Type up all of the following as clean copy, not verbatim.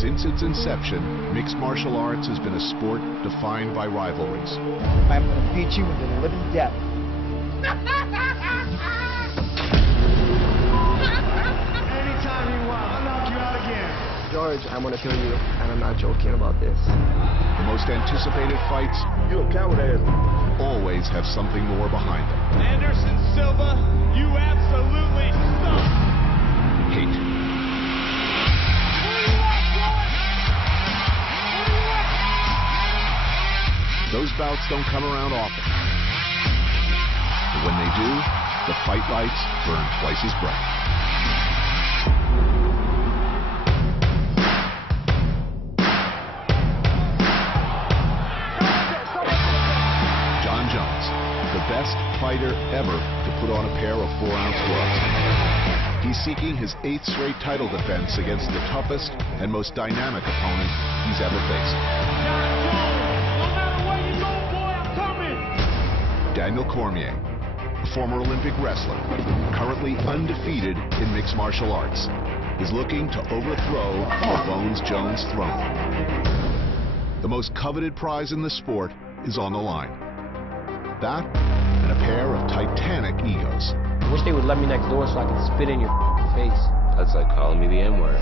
Since its inception, mixed martial arts has been a sport defined by rivalries. I'm going to beat you into the living death. Anytime you want, I'll knock you out again. George, I'm going to kill you, and I'm not joking about this. The most anticipated fights You a coward ass. always have something more behind them. Anderson Silva, you absolutely suck. Hate. Those bouts don't come around often. But when they do, the fight lights burn twice as bright. Jon Jones, the best fighter ever to put on a pair of 4-ounce gloves. He's seeking his 8th straight title defense against the toughest and most dynamic opponent he's ever faced. Daniel Cormier, a former Olympic wrestler, currently undefeated in mixed martial arts, is looking to overthrow the Bones Jones throne. The most coveted prize in the sport is on the line. That and a pair of titanic egos. I wish they would let me next door so I could spit in your face. That's like calling me the N-word.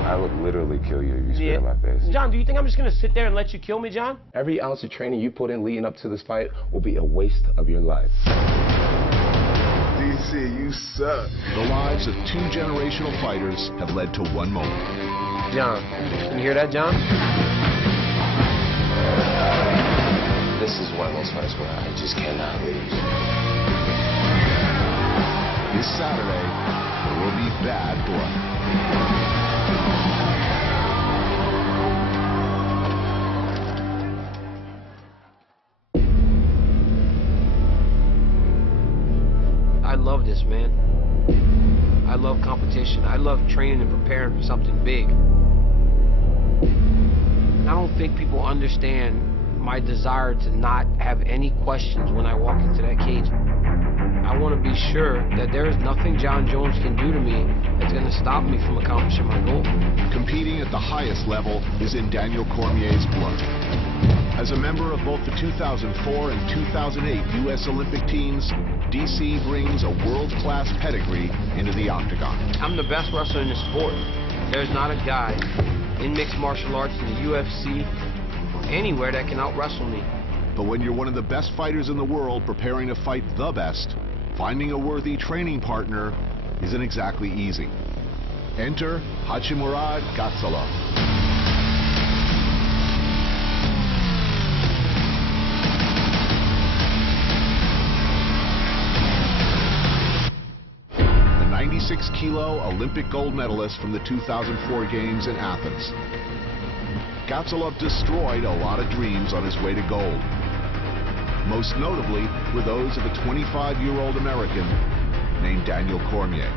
I would literally kill you if you spit in my face. John, do you think I'm just going to sit there and let you kill me, John? Every ounce of training you put in leading up to this fight will be a waste of your life. DC, you suck. The lives of 2 generational fighters have led to one moment. John, can you hear that, John? This is one of those fights where I just cannot lose. This Saturday, there will be bad blood. I love this, man. I love competition. I love training and preparing for something big. I don't think people understand my desire to not have any questions when I walk into that cage. I want to be sure that there is nothing Jon Jones can do to me that's going to stop me from accomplishing my goal. Competing at the highest level is in Daniel Cormier's blood. As a member of both the 2004 and 2008 U.S. Olympic teams, DC brings a world-class pedigree into the octagon. I'm the best wrestler in the sport. There's not a guy in mixed martial arts in the UFC or anywhere that can out-wrestle me. But when you're one of the best fighters in the world preparing to fight the best, finding a worthy training partner isn't exactly easy. Enter Hachimurad Gatsalov. The 96-kilo Olympic gold medalist from the 2004 Games in Athens. Gatsalov destroyed a lot of dreams on his way to gold. Most notably were those of a 25-year-old American named Daniel Cormier.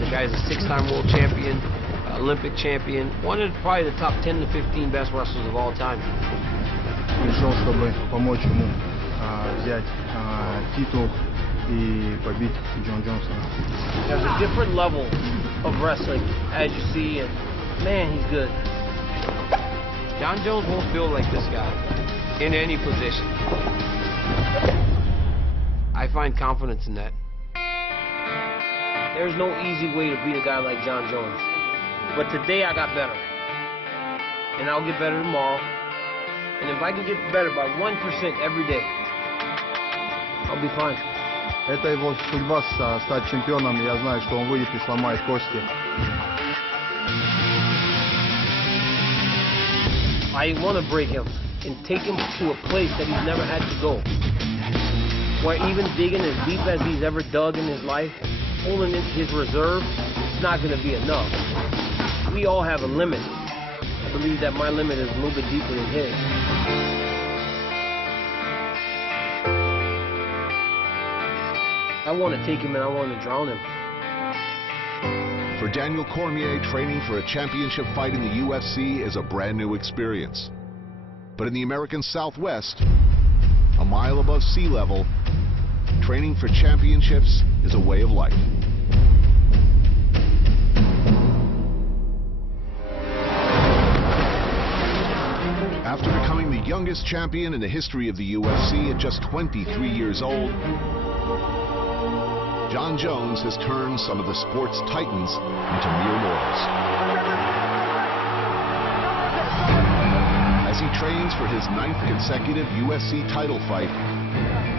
The guy's a 6-time world champion, Olympic champion, one of probably the top 10 to 15 best wrestlers of all time. Пришел, чтобы помочь ему взять титул и побить Джон Джонсона. There's a different level of wrestling, as you see, and man, he's good. Jon Jones won't feel like this guy in any position. I find confidence in that. There's no easy way to beat a guy like Jon Jones. But today I got better. And I'll get better tomorrow. And if I can get better by 1% every day, I'll be fine. Это его судьба стать чемпионом, и я знаю, что он выйдет и сломает кости. I want to break him and take him to a place that he's never had to go. Where even digging as deep as he's ever dug in his life, pulling into his reserve, it's not going to be enough. We all have a limit. I believe that my limit is a little bit deeper than his. I want to take him and I want to drown him. For Daniel Cormier, training for a championship fight in the UFC is a brand new experience. But in the American Southwest, a mile above sea level, training for championships is a way of life. youngest champion in the history of the UFC at just 23 years old, Jon Jones has turned some of the sport's titans into mere mortals. As he trains for his 9th consecutive UFC title fight,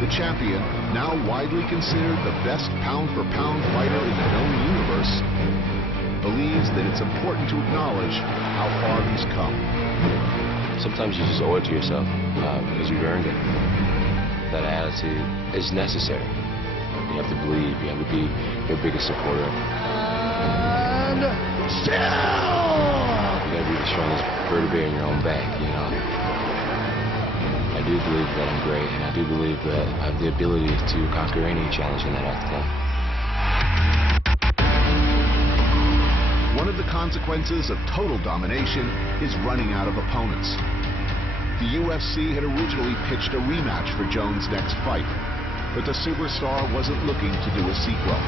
the champion, now widely considered the best pound-for-pound fighter in the known universe, believes that it's important to acknowledge how far he's come. Sometimes you just owe it to yourself because you've earned it. That attitude is necessary. You have to believe, you have to be your biggest supporter. And still! You gotta be the strongest vertebrae in your own back, you know? I do believe that I'm great, and I do believe that I have the ability to conquer any challenge in that octagon. One of the consequences of total domination is running out of opponents. The UFC had originally pitched a rematch for Jones' next fight, but the superstar wasn't looking to do a sequel.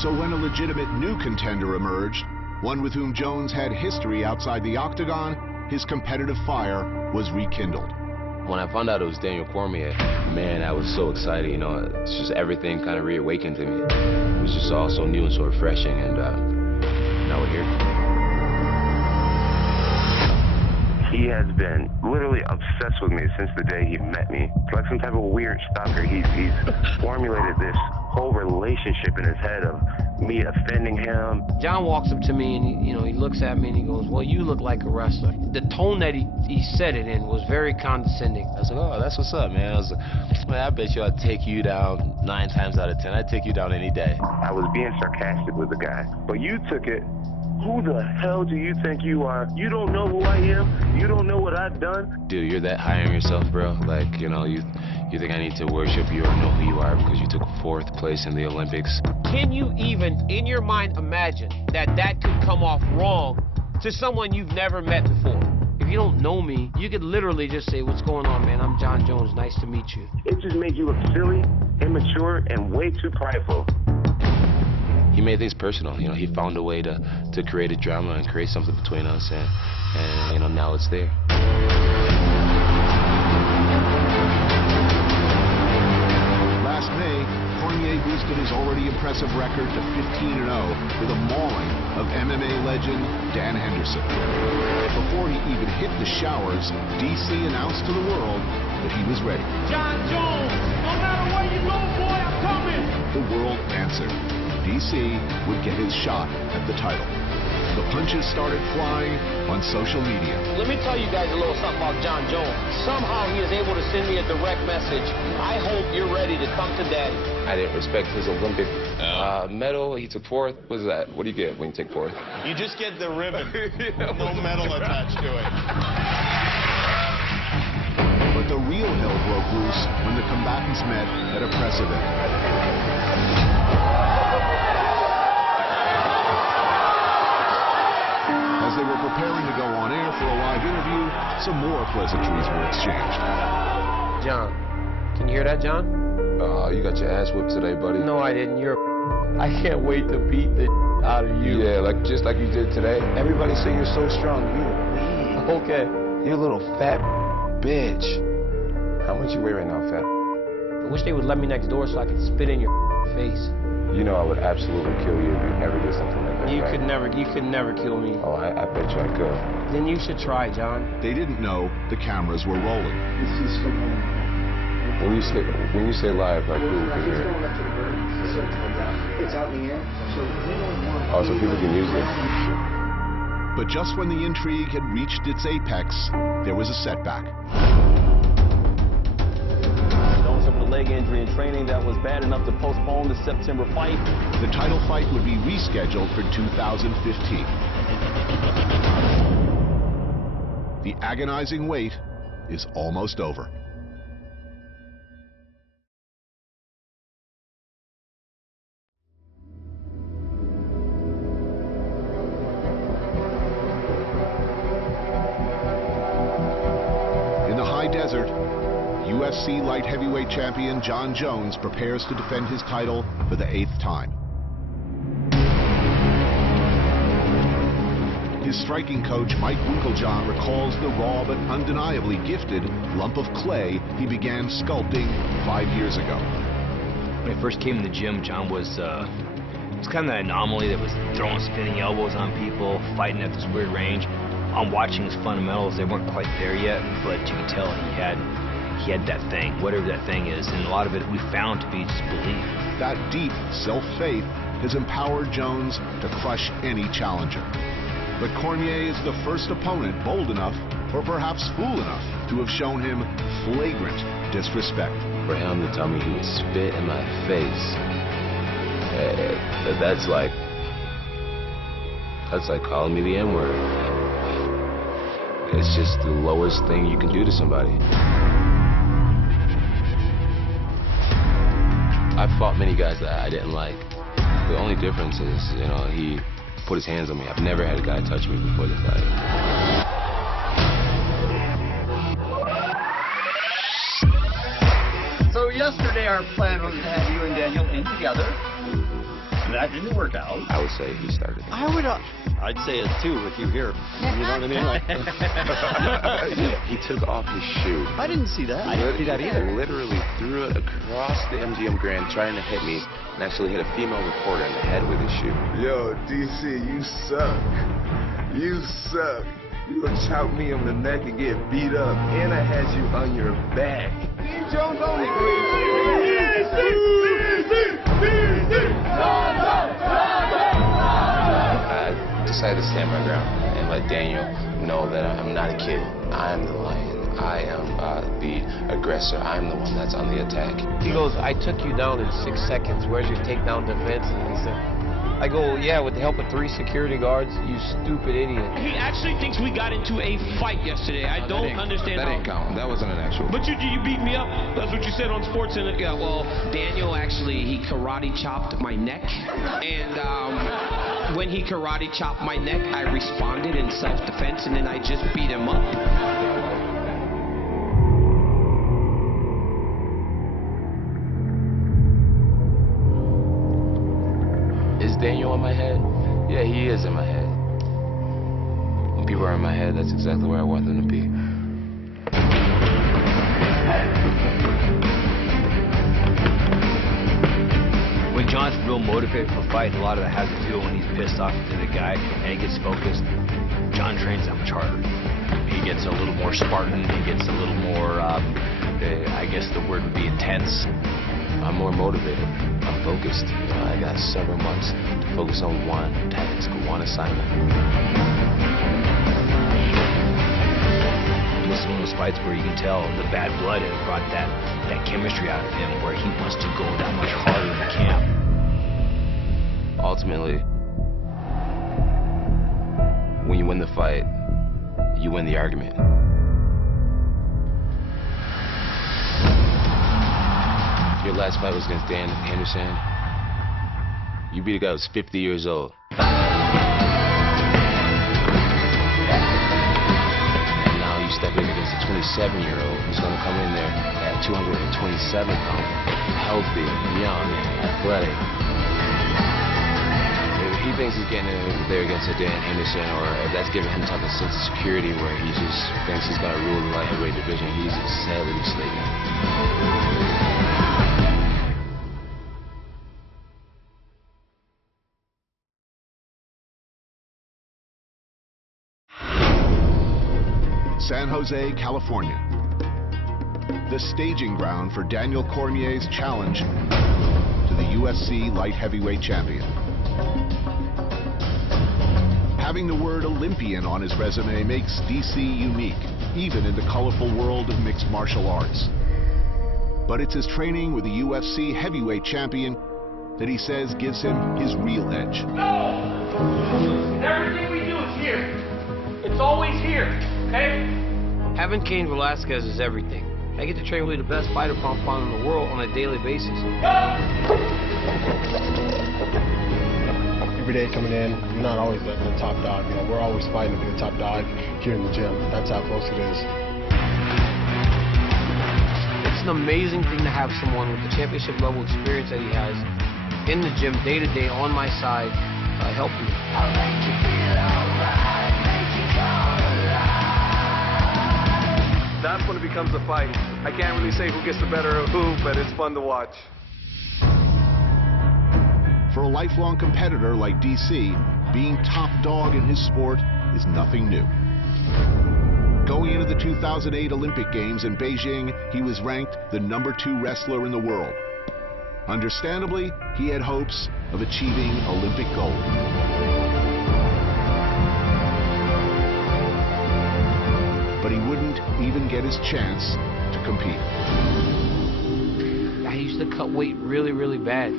So when a legitimate new contender emerged, one with whom Jones had history outside the octagon, his competitive fire was rekindled. When I found out it was Daniel Cormier, man, I was so excited, you know, it's just everything kind of reawakened to me. It was just all so new and so refreshing, and now we're here. He has been literally obsessed with me since the day he met me. It's like some type of weird stalker. He's formulated this whole relationship in his head of me offending him. Jon walks up to me and he looks at me and he goes, "Well, you look like a wrestler." The tone that he said it in was very condescending. I was like, "Oh, that's what's up, man." I was like, "Man, I bet you I'd take you down 9 times out of 10. I'd take you down any day." I was being sarcastic with the guy, but you took it. Who the hell do you think you are? You don't know who I am? You don't know what I've done? Dude, you're that high on yourself, bro. Like, you know, you think I need to worship you or know who you are because you took 4th place in the Olympics. Can you even, in your mind, imagine that could come off wrong to someone you've never met before? If you don't know me, you could literally just say, "What's going on, man? I'm Jon Jones. Nice to meet you." It just made you look silly, immature, and way too prideful. He made things personal. You know, he found a way to create a drama and create something between us, and you know, now it's there. Last May, Cormier boosted his already impressive record to 15-0 with a mauling of MMA legend Dan Henderson. Before he even hit the showers, DC announced to the world that he was ready. Jon Jones, no matter where you go, boy, I'm coming. The world answered. DC would get his shot at the title. The punches started flying on social media. Let me tell you guys a little something about Jon Jones. Somehow he is able to send me a direct message. "I hope you're ready to come to daddy." I didn't respect his Olympic medal. He took 4th. What is that? What do you get when you take 4th? You just get the ribbon. No medal attached to it. But the real hell broke loose when the combatants met at a press event. As they were preparing to go on air for a live interview, some more pleasantries were exchanged. Jon, can you hear that, Jon? You got your ass whipped today, buddy. No, I didn't. I can't wait to beat the out of you. Yeah, just like you did today. Everybody say you're so strong. You weak. Okay. You little fat bitch. How much you weigh right now, fat? I wish they would let me next door so I could spit in your face. You know I would absolutely kill you if you ever did something like that. You right? could never kill me. Oh, I bet you I could. Then you should try, Jon. They didn't know the cameras were rolling. When you say live, like who can hear? It's out in the air. Oh, so people can use it. But just when the intrigue had reached its apex, there was a setback. Jones suffered a leg injury in training that was bad enough to postpone the September fight. The title fight would be rescheduled for 2015. The agonizing wait is almost over. In the high desert, UFC light heavyweight champion Jon Jones prepares to defend his title for the 8th time. His his striking coach, Mike Winkeljohn, recalls the raw but undeniably gifted lump of clay he began sculpting 5 years ago. When I first came in the gym, Jon was kind of an anomaly that was throwing spinning elbows on people, fighting at this weird range. On watching his fundamentals, they weren't quite there yet, but you could tell he had that thing, whatever that thing is, and a lot of it we found to be just belief. That deep self-faith has empowered Jones to crush any challenger. But Cormier is the first opponent bold enough, or perhaps fool enough, to have shown him flagrant disrespect. For him to tell me he would spit in my face, that's like calling me the N-word. It's just the lowest thing you can do to somebody. I've fought many guys that I didn't like. The only difference is, you know, he put his hands on me. I've never had a guy touch me before the fight. So yesterday our plan was to have you and Daniel in together. That didn't work out. I would say he started. I'd say it too with you here. You know what I mean? Like he took off his shoe. I didn't see that. I didn't see that either. Literally threw it across the MGM Grand trying to hit me, and actually hit a female reporter in the head with his shoe. Yo, DC, you suck. You suck. You gonna chop me on the neck and get beat up, and I had you on your back. Team Jones only, please. I decided to stand my ground and let Daniel know that I'm not a kid. I'm the lion. I am the aggressor. I'm the one that's on the attack. He goes, I took you down in 6 seconds. Where's your takedown defense? And he said, I go, yeah, with the help of 3 security guards, you stupid idiot. He actually thinks we got into a fight yesterday. I don't understand that didn't count. That wasn't an actual. But you beat me up. That's what you said on Sports. Yeah, well, Daniel actually, he karate chopped my neck. And when he karate chopped my neck, I responded in self-defense, and then I just beat him up. Is Daniel in my head? Yeah, he is in my head. When people are in my head, that's exactly where I want them to be. When Jon's real motivated for a fight, a lot of that has to do when he's pissed off at the guy and he gets focused. Jon trains that much harder. He gets a little more Spartan. He gets a little more, I guess the word would be intense. I'm more motivated. I'm focused. You know, I got several months to focus on one task, one assignment. This is one of those fights where you can tell the bad blood has brought that chemistry out of him, where he wants to go that much harder in camp. Ultimately, when you win the fight, you win the argument. Your last fight was against Dan Henderson. You beat a guy who was 50 years old. And now you step in against a 27-year-old who's going to come in there at 227 pounds, healthy, young, athletic. If he thinks he's getting there against a Dan Henderson, or if that's giving him type of sense of security where he just thinks he's going to rule the light heavyweight division, he's sadly mistaken. San Jose, California. The staging ground for Daniel Cormier's challenge to the UFC light heavyweight champion. Having the word Olympian on his resume makes DC unique, even in the colorful world of mixed martial arts. But it's his training with the UFC heavyweight champion that he says gives him his real edge. No! Everything we do is here. It's always here, okay? Having Cain Velasquez is everything. I get to train with the best fighter pound for pound in the world on a daily basis. Every day coming in, you're not always the top dog. You know, we're always fighting to be the top dog here in the gym. That's how close it is. It's an amazing thing to have someone with the championship level experience that he has in the gym day to day on my side, helping me. that's when it becomes a fight. I can't really say who gets the better of who, but it's fun to watch. For a lifelong competitor like DC, being top dog in his sport is nothing new. Going into the 2008 Olympic Games in Beijing, he was ranked the #2 wrestler in the world. Understandably, he had hopes of achieving Olympic gold. But he wouldn't even get his chance to compete. I used to cut weight really, really bad.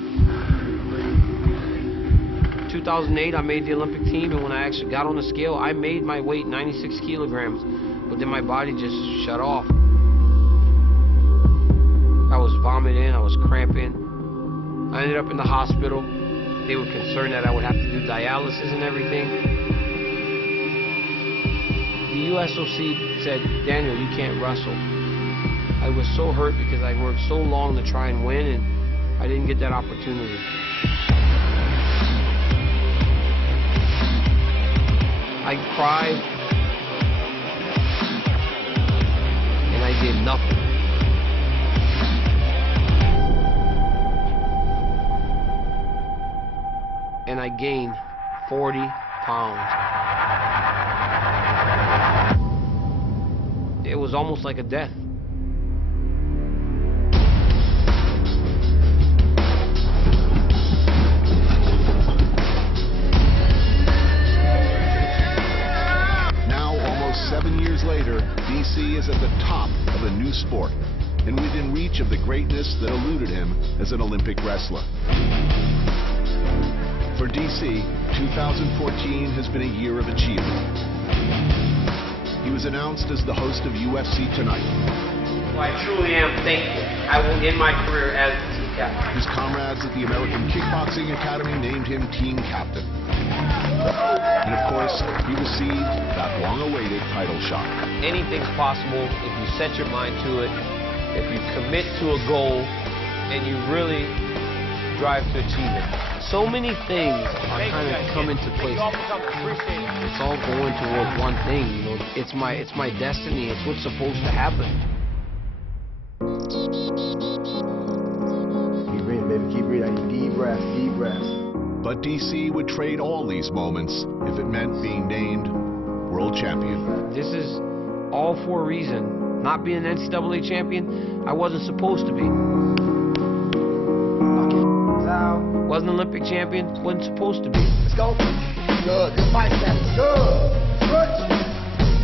2008, I made the Olympic team, and when I actually got on the scale, I made my weight 96 kilograms, but then my body just shut off. I was vomiting, I was cramping. I ended up in the hospital. They were concerned that I would have to do dialysis and everything. The USOC said, Daniel, you can't wrestle. I was so hurt because I worked so long to try and win, and I didn't get that opportunity. I cried, and I did nothing. And I gained 40 pounds. It was almost like a death. Now, almost 7 years later, DC is at the top of a new sport and within reach of the greatness that eluded him as an Olympic wrestler. For DC, 2014 has been a year of achievement. He was announced as the host of UFC Tonight. Well, I truly am thankful. I will end my career as the team captain. His comrades at the American Kickboxing Academy named him team captain. And of course, he received that long-awaited title shot. Anything's possible if you set your mind to it, if you commit to a goal, and you really drive to achieve it. So many things are kind of come into place. It's all going towards one thing, you know. It's my destiny. It's what's supposed to happen. Keep breathing, baby. Keep breathing. Deep breaths, deep breaths. But DC would trade all these moments if it meant being named world champion. This is all for a reason. Not being an NCAA champion, I wasn't supposed to be. Wasn't an Olympic champion, wasn't supposed to be. Let's go. Good. Good fight, man. Good. Good.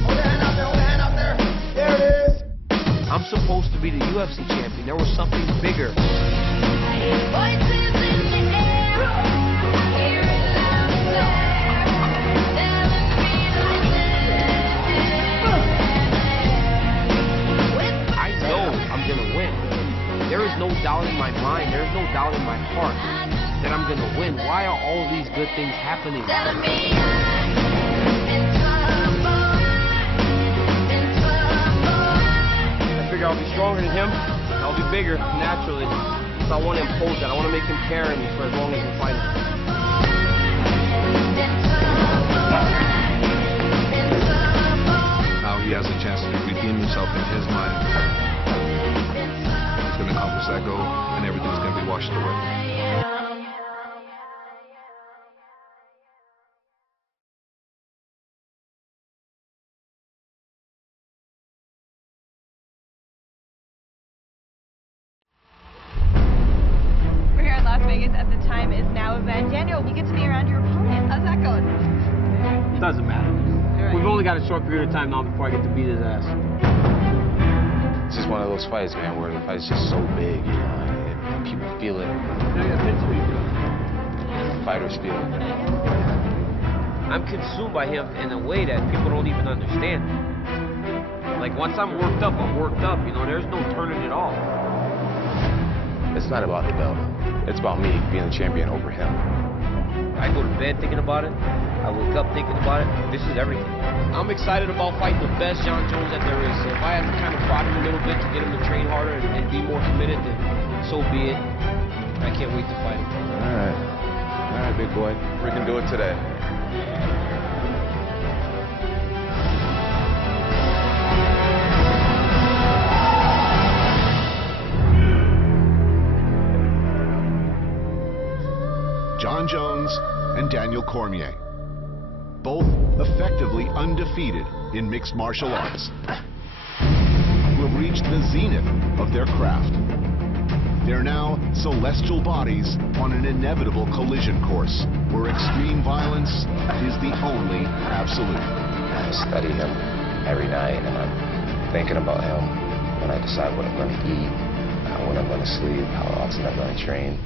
Hold your hand out there. Hold your hand out there. There it is. I'm supposed to be the UFC champion. There was something bigger. I know I'm going to win. There is no doubt in my mind. There is no doubt in my heart that I'm going to win. Why are all of these good things happening? I figure I'll be stronger than him. I'll be bigger, naturally. So I want to impose that. I want to make him carry me for as long as we're fighting. Now he has a chance to redeem himself in his mind. He's going to accomplish that goal, and everything's going to be washed away. At the time is now event. Daniel, we get to be around your opponent. How's that going? It doesn't matter. Right. We've only got a short period of time now before I get to beat his ass. It's just one of those fights, man, where the fight's just so big, you know, and people feel it. Fighters feel it. I'm consumed by him in a way that people don't even understand. Like, once I'm worked up, you know, there's no turning it off. It's not about the belt. It's about me being a champion over him. I go to bed thinking about it. I wake up thinking about it. This is everything. I'm excited about fighting the best Jon Jones that there is. So if I have to kind of prod him a little bit to get him to train harder and be more committed, then so be it. I can't wait to fight him. All right, big boy. We can do it today. Jon Jones and Daniel Cormier, both effectively undefeated in mixed martial arts, who have reached the zenith of their craft. They're now celestial bodies on an inevitable collision course where extreme violence is the only absolute. I study him every night, and I'm thinking about him when I decide what I'm going to eat, when I'm going to sleep, how often I'm going to train.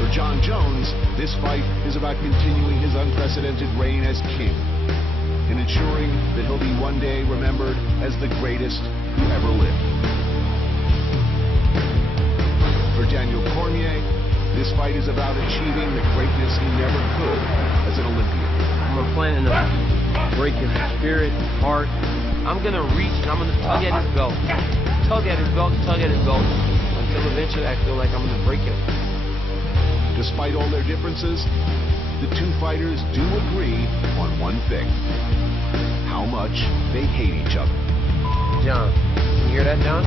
For Jon Jones, this fight is about continuing his unprecedented reign as king and ensuring that he'll be one day remembered as the greatest who ever lived. For Daniel Cormier, this fight is about achieving the greatness he never could as an Olympian. I'm planning to break his spirit, his heart. I'm going to reach and I'm going to tug at his belt. Tug at his belt, tug at his belt, until eventually I feel like I'm going to break him. Despite all their differences, the two fighters do agree on one thing: how much they hate each other. John, can you hear that, John?